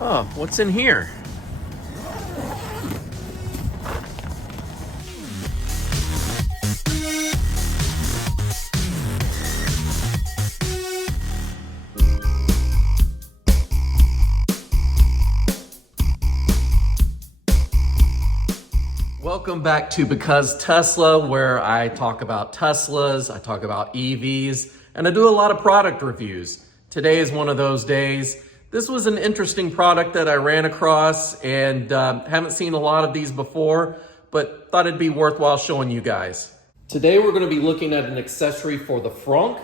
Oh, what's in here? Welcome back to Because Tesla, where I talk about Teslas, I talk about EVs, and I do a lot of product reviews. Today is one of those days. This was an interesting product that I ran across and haven't seen a lot of these before, but thought it'd be worthwhile showing you guys. Today we're going to be looking at an accessory for the Frunk.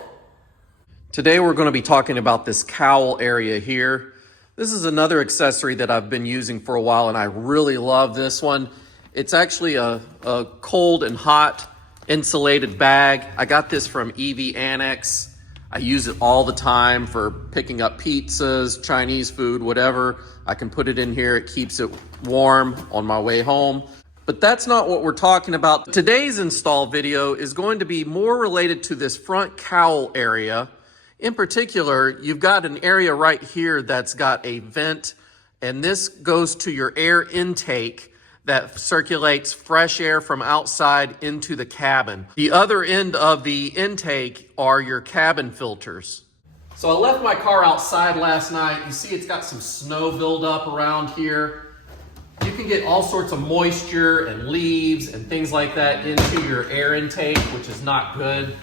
Today we're going to be talking about this cowl area here. This is another accessory that I've been using for a while and I really love this one. It's actually a cold and hot insulated bag. I got this from EV Annex. I use it all the time for picking up pizzas, Chinese food, whatever. I can put it in here. It keeps it warm on my way home. But that's not what we're talking about. Today's install video is going to be more related to this front cowl area. In particular, you've got an area right here that's got a vent, and this goes to your air intake that circulates fresh air from outside into the cabin. The other end of the intake are your cabin filters. So I left my car outside last night. You see it's got some snow buildup around here. You can get all sorts of moisture and leaves and things like that into your air intake, which is not good.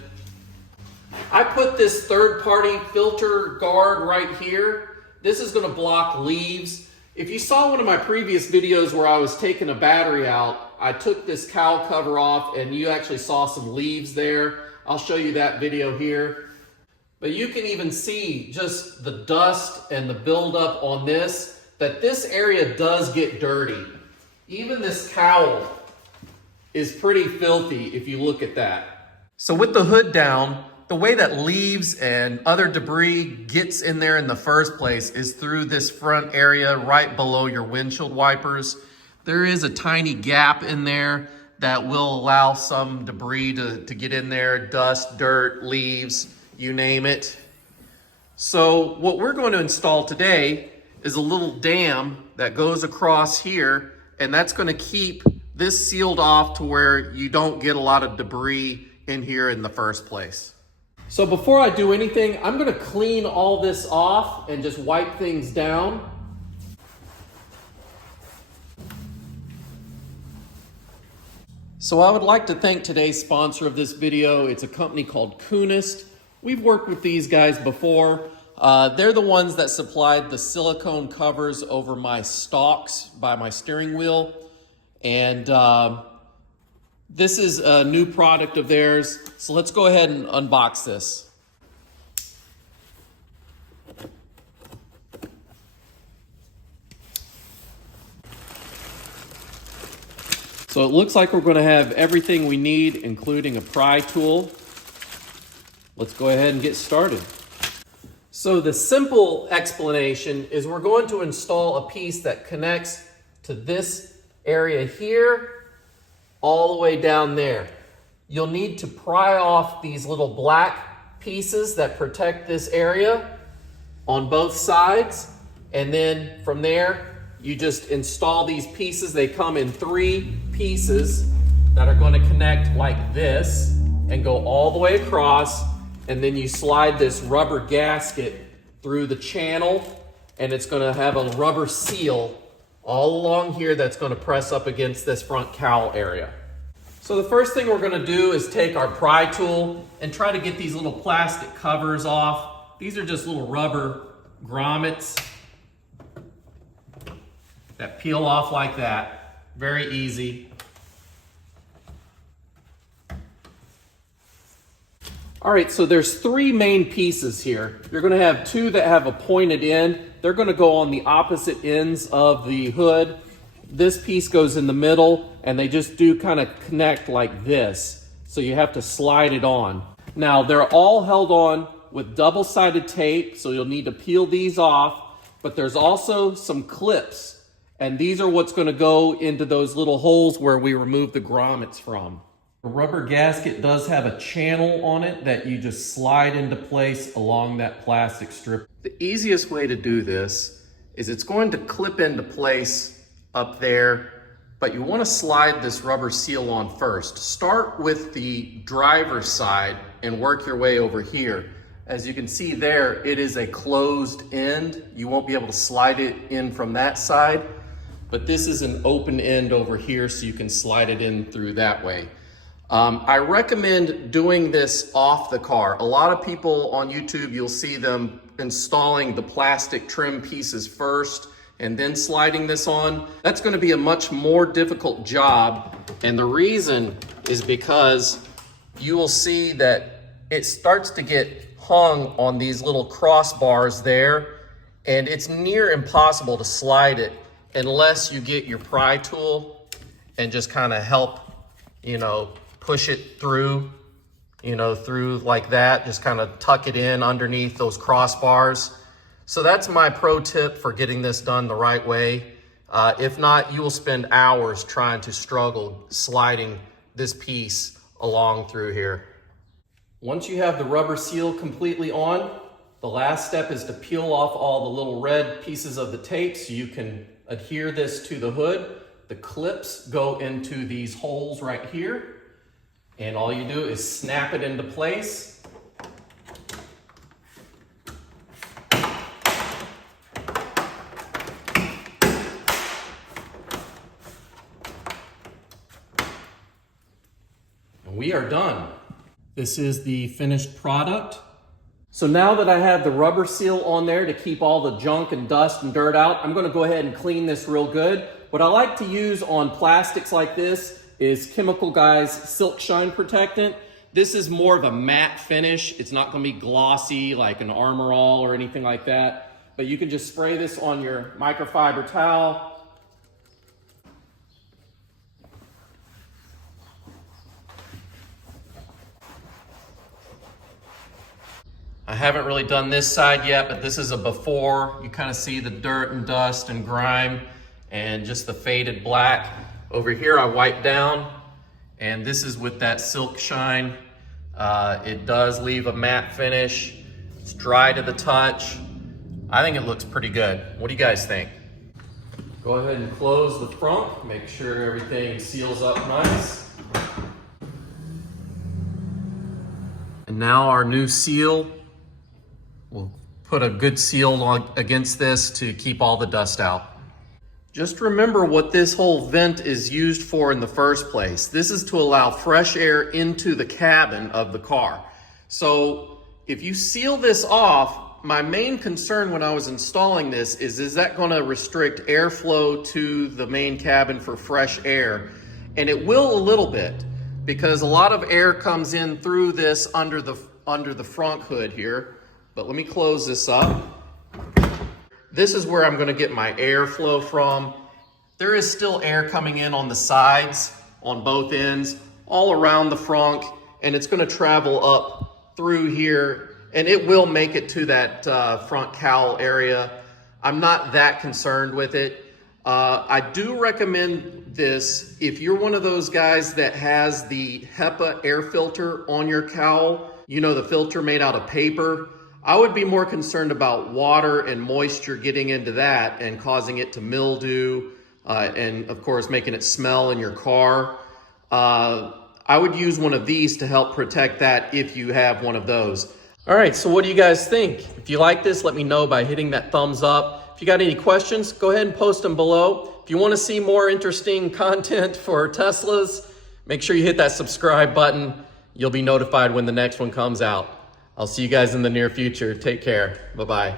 I put this third-party filter guard right here. This is going to block leaves. If you saw one of my previous videos where I was taking a battery out, I took this cowl cover off and you actually saw some leaves there. I'll show you that video here. But you can even see just the dust and the buildup on this, that this area does get dirty. Even this cowl is pretty filthy if you look at that. So with the hood down, the way that leaves and other debris gets in there in the first place is through this front area right below your windshield wipers. There is a tiny gap in there that will allow some debris to get in there, dust, dirt, leaves, you name it. So what we're going to install today is a little dam that goes across here, and that's going to keep this sealed off to where you don't get a lot of debris in here in the first place. So before I do anything, I'm going to clean all this off and just wipe things down. So I would like to thank today's sponsor of this video. It's a company called Kunist. We've worked with these guys before. They're the ones that supplied the silicone covers over my stalks by my steering wheel. And this is a new product of theirs, so let's go ahead and unbox this. So it looks like we're going to have everything we need, including a pry tool. Let's go ahead and get started. So the simple explanation is we're going to install a piece that connects to this area here all the way down there. You'll need to pry off these little black pieces that protect this area on both sides. And then from there, you just install these pieces. They come in 3 pieces that are going to connect like this and go all the way across. And then you slide this rubber gasket through the channel, and it's going to have a rubber seal all along here that's going to press up against this front cowl area. So the first thing we're going to do is take our pry tool and try to get these little plastic covers off. These are just little rubber grommets that peel off like that. Very easy. All right, so there's 3 main pieces here. You're going to have 2 that have a pointed end. They're going to go on the opposite ends of the hood. This piece goes in the middle, and they just do kind of connect like this. So you have to slide it on. Now, they're all held on with double-sided tape, so you'll need to peel these off. But there's also some clips, and these are what's going to go into those little holes where we remove the grommets from. The rubber gasket does have a channel on it that you just slide into place along that plastic strip. The easiest way to do this is it's going to clip into place up there, but you want to slide this rubber seal on first. Start with the driver's side and work your way over here. As you can see there, it is a closed end. You won't be able to slide it in from that side, but this is an open end over here, so you can slide it in through that way. I recommend doing this off the car. A lot of people on YouTube, you'll see them installing the plastic trim pieces first and then sliding this on. That's going to be a much more difficult job. And the reason is because you will see that it starts to get hung on these little crossbars there, and it's near impossible to slide it unless you get your pry tool and just kind of help, push it through, through like that, just kind of tuck it in underneath those crossbars. So that's my pro tip for getting this done the right way. If not, you will spend hours trying to struggle sliding this piece along through here. Once you have the rubber seal completely on, the last step is to peel off all the little red pieces of the tape so you can adhere this to the hood. The clips go into these holes right here, and all you do is snap it into place. And we are done. This is the finished product. So now that I have the rubber seal on there to keep all the junk and dust and dirt out, I'm going to go ahead and clean this real good. What I like to use on plastics like this is Chemical Guy's Silk Shine Protectant. This is more of a matte finish. It's not going to be glossy like an Armor All or anything like that. But you can just spray this on your microfiber towel. I haven't really done this side yet, but this is a before. You kind of see the dirt and dust and grime and just the faded black. Over here I wipe down, and this is with that Silk Shine. It does leave a matte finish. It's dry to the touch. I think it looks pretty good. What do you guys think? Go ahead and close the frunk. Make sure everything seals up nice. And now our new seal. We'll put a good seal against this to keep all the dust out. Just remember what this whole vent is used for in the first place. This is to allow fresh air into the cabin of the car. So if you seal this off, my main concern when I was installing this is that going to restrict airflow to the main cabin for fresh air? And it will a little bit, because a lot of air comes in through this under the front hood here. But let me close this up. This is where I'm going to get my airflow from. There is still air coming in on the sides, on both ends, all around the frunk, and it's going to travel up through here, and it will make it to that front cowl area. I'm not that concerned with it. I do recommend this if you're one of those guys that has the HEPA air filter on your cowl, the filter made out of paper. I would be more concerned about water and moisture getting into that and causing it to mildew and of course making it smell in your car. I would use one of these to help protect that if you have one of those. All right, so what do you guys think? If you like this, let me know by hitting that thumbs up. If you got any questions, go ahead and post them below. If you want to see more interesting content for Teslas, make sure you hit that subscribe button. You'll be notified when the next one comes out. I'll see you guys in the near future. Take care. Bye-bye.